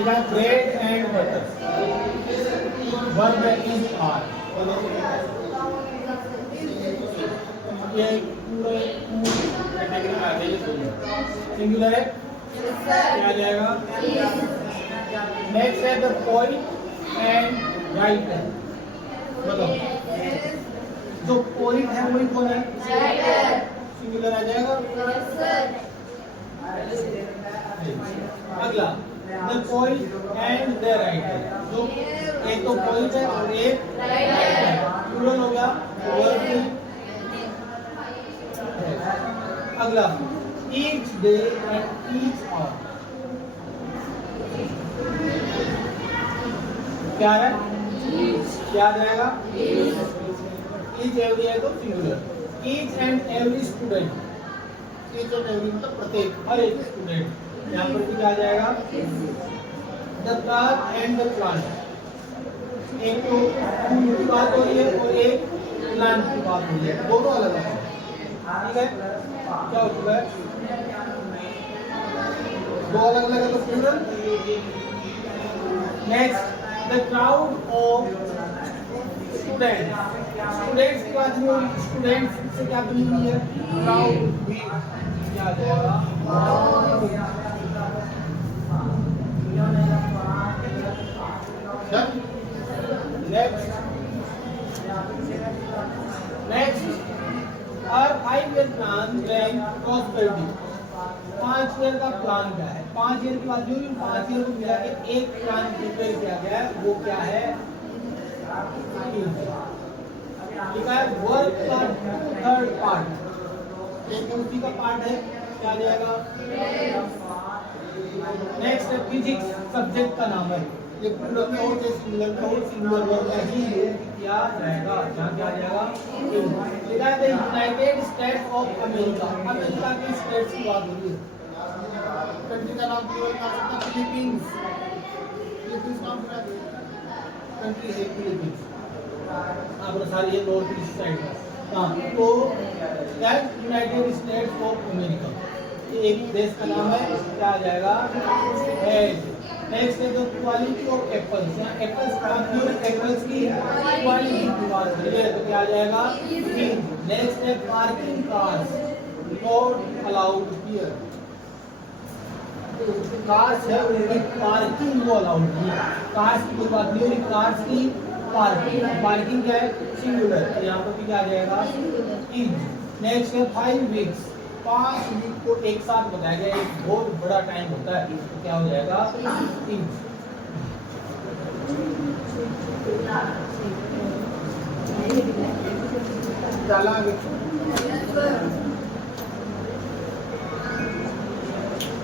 लिखा bread and butter, verb is are. ये पूरे कैटेगरी में आ गई सिंगुलर है, क्या आ जाएगा? नेक्स्ट है द पोइट एंड राइटर। बताओ जो पोइट है वही कौन है? सिंगुलर आ जाएगा। अगला the poet and the writer, जो एक तो पोइट है और एक राइटर, प्लूरल हो गया। अगला each day and each hour, क्या है? क्या आ जाएगा? ईच एवरी है तो singular. Each and every student, each and every मतलब प्रत्येक, हर एक स्टूडेंट, यहाँ पर भी क्या आ जाएगा? The car and the plant, एक तो फूल की बात हो रही है और एक प्लांट की बात हो रही है, दोनों अलग अलग है। ठीक है, क्या हो चुका है? दो अलग अलग है तो plural. Next the crowd of students, students की बात नहीं, स्टूडेंट्स से क्या बनी हुई है? क्राउड भी क्या आ जाएगा? नेक्स्ट और 5 year plan plan prosperity, 5 year का प्लान क्या है? 5 ईयर की बात जो 5 ईयर को मिला के एक प्लान प्रिपेयर किया गया है, वो क्या है? ठीक है, वर्क का थर्ड पार्ट, एक उसी का पार्ट है, क्या आ जाएगा? नेक्स्ट है फिजिक्स, सब्जेक्ट का नाम है, ये प्लूरल में हो या सिंगुलर में हो, सिंगुलर वर्ब में ही क्या जाएगा? जहाँ क्या आ जाएगा? लिखा है the United states of America, America के स्टेट्स की बात हो रही है। कंट्री का नाम प्लूरल का सकता है फिलीपींस, फिलीपींस नाम क्या है? कंट्री है फिलीपींस, आप सारी ये नॉर्थ ईस्ट साइड है। हाँ, तो यूनाइटेड स्टेट्स ऑफ अमेरिका एक देश का नाम है, क्या आ जाएगा? नेक्स्ट है the quality of apples, apples का प्योर एप्पल्स की क्वालिटी की बात हो रही है, तो क्या आ जाएगा? नेक्स्ट है parking cars not allowed here, cars है उनकी पार्किंग वो अलाउड नहीं है, कार्स की कोई बात नहीं हो रही, कार्स की पार्किंग, पार्किंग क्या है? सिंगुलर, तो यहाँ पर भी क्या आ जाएगा? इज। नेक्स्ट है 5 वीक्स, 5 वीक को एक साथ बताया गया, एक बहुत बड़ा टाइम होता है, तो क्या हो जाएगा? इज।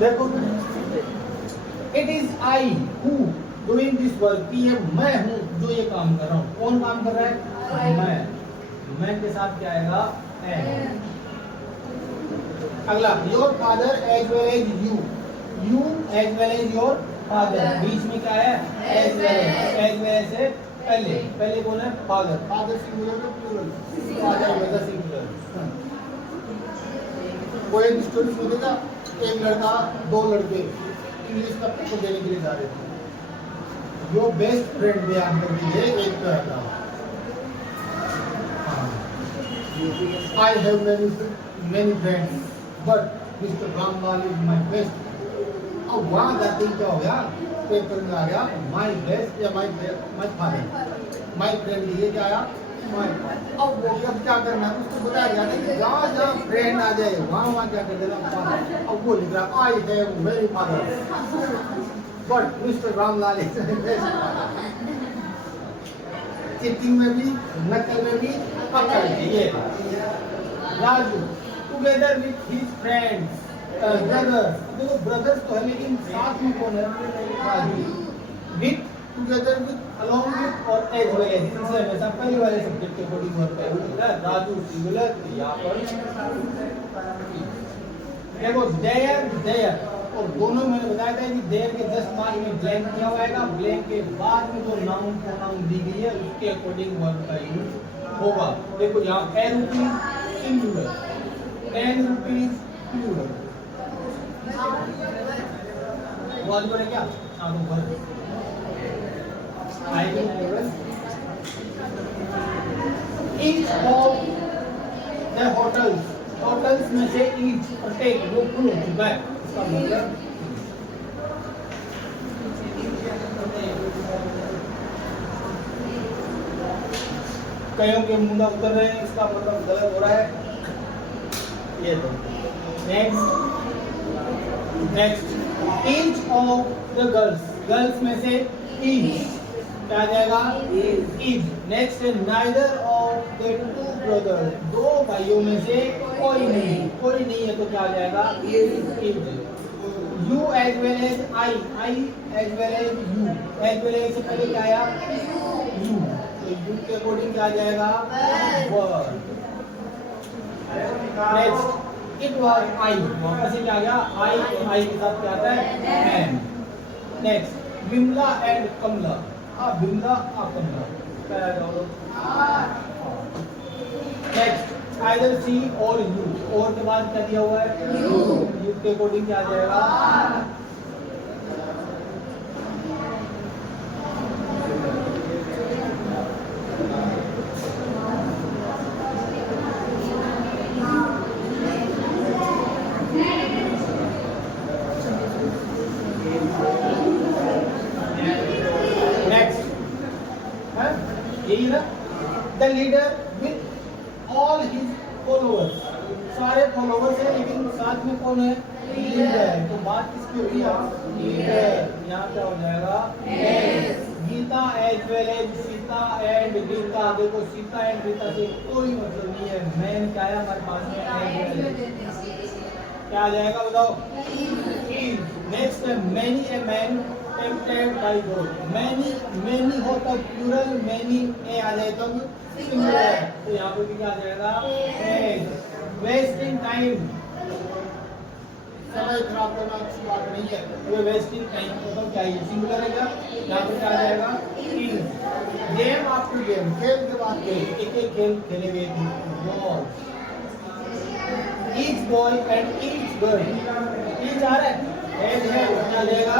देखो it is I who doing this work, ये मैं हूँ जो ये काम कर रहा हूँ। कौन काम कर रहा है? मैं के साथ क्या आएगा? एम। अगला your father as well as you, you as well as your father, बीच में क्या है? एज वेल से पहले, पहले कौन है? फादर, फादर सिंगुलर तो प्लूरल, फादर वजह सिंगुलर। कोई स्टोरी सुनेगा, एक लड़का 2 लड़के इंग्लिश का पेपर देने के लिए जा रहे थे, जो बेस्ट फ्रेंड बयान कर दीजिए एक तरह का। I have many friends but mister Ramlal is my best. अब वहाँ जाते ही क्या हो गया? पेपर में आ गया माई बेस्ट या माई फादर, माई फ्रेंड, ये क्या आया? माई। अब वो क्या करना है? उसको बताया गया था कि जहाँ जहाँ फ्रेंड आ जाए वहाँ क्या कर देना? फादर। अब वो लिख रहा I have many father but mister Ramlal is my best father. Cheating में भी, नकल में भी पकड़ लिए। Raju together with his friends, brothers, देखो ब्रदर्स तो है लेकिन साथ में कौन है? Raju. With, together with, along with और एज वेल एज, इनसे हमेशा पहले वाले सब्जेक्ट के अकॉर्डिंग वर्ब है। राजू सिंगुलर, यहाँ पर देखो देयर देयर, और दोनों मैंने बताया था कि देयर के जस्ट बाद में ब्लैंक किया हुआ, ब्लैंक के बाद में जो नाउन प्रोनाउन दी गई है उसके अकॉर्डिंग वर्ब का यूज होगा। देखो यहाँ a rupees singular, 10 rupees plural, बहुत बड़े क्या? हाँ तो बहुत each of the hotels में से each प्रत्येक वो फुल हो चुका है, इसका मतलब कईयों के मुंडा उतर रहे हैं, इसका मतलब गलत हो रहा है। ये तो next each of the girls में से each क्या आ जाएगा? each। Next neither of the two brothers, दो भाइयों में से कोई नहीं है तो क्या आ जाएगा? each। you as well as I as well as you, as well as से पहले क्या आया? you, तो you के अकॉर्डिंग क्या आ जाएगा? were। Next it was I, वापस से क्या आ गया? I के साथ क्या आता है? am। नेक्स्ट विमला एंड कमला, विमला कमला क्या आएगा? Next either she or you, और के बाद क्या दिया हुआ है? you के अकॉर्डिंग क्या आ जाएगा? यही ना, the leader with all his followers, सारे फॉलोअर्स हैं लेकिन साथ में कौन है? लीडर। तो बात किसकी होगी? लीडर। यहाँ क्या हो जाएगा? Gita as well as Sita and Gita. देखो सीता एंड गीता से कोई मतलब नहीं है, मैन क्या है हमारे पास में? क्या आ जाएगा बताओ? नेक्स्ट है many a man tempted by God, many हो तब प्लूरल, many ए आ जाए तब सिंगुलर, तो यहाँ पे भी क्या आ जाएगा? वेस्टिंग टाइम, समय खराब करना अच्छी बात नहीं है, ये वेस्टिंग टाइम मतलब क्या है? सिंगुलर है क्या? यहाँ पे क्या आ जाएगा? गेम आफ्टर गेम, खेल के बाद खेल, एक खेल खेले गए थे। Each boy and each girl, each आ रहा है क्या आ जाएगा?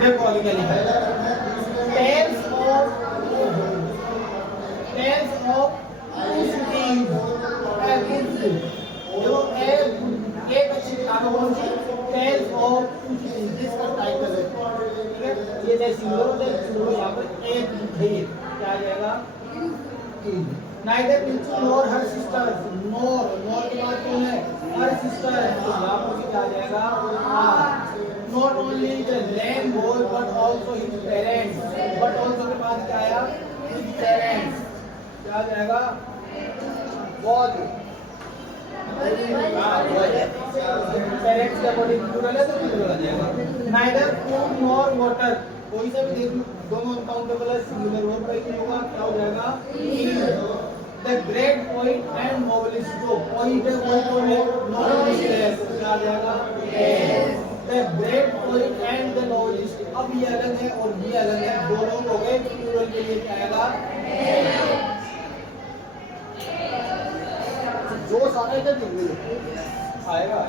देखो आगे क्या लिखा है? टेल्स ऑफ एक अच्छी किताब कौन सी? टेल्स ऑफ जिसका टाइटल है, ठीक है? ये जैसे सिंगुलर यहाँ पर एक है, क्या आ जाएगा? Neither Pinchoo nor her sisters, nor के बाद कौन है? हर सिस्टर, तो यहाँ पर क्या आ जाएगा? Not only the lame boy but also his parents, but also के बाद क्या आया? His parents, क्या आ जाएगा? बहुत पेरेंट्स का बॉडी प्लूरल है तो प्लूरल आ जाएगा। Neither food nor water, कोई सा भी देख लो, दोनों अनकाउंटेबल है, सिंगुलर वर्ब का ही होगा, क्या हो जाएगा? The great poet and novelist, जो poet है वो कौन है? novelist है, तो क्या आ जाएगा? The great poet and the novelist, अब ये अलग है और ये अलग है, दोनों हो गए, प्लूरल के लिए क्या आएगा? जो सारे इधर आएगा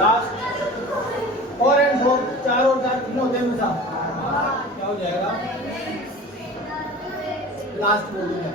लास्ट और एंड फोर, चार और चार कितने होते हैं मिसाल? क्या हो जाएगा? लास्ट बोलूंगा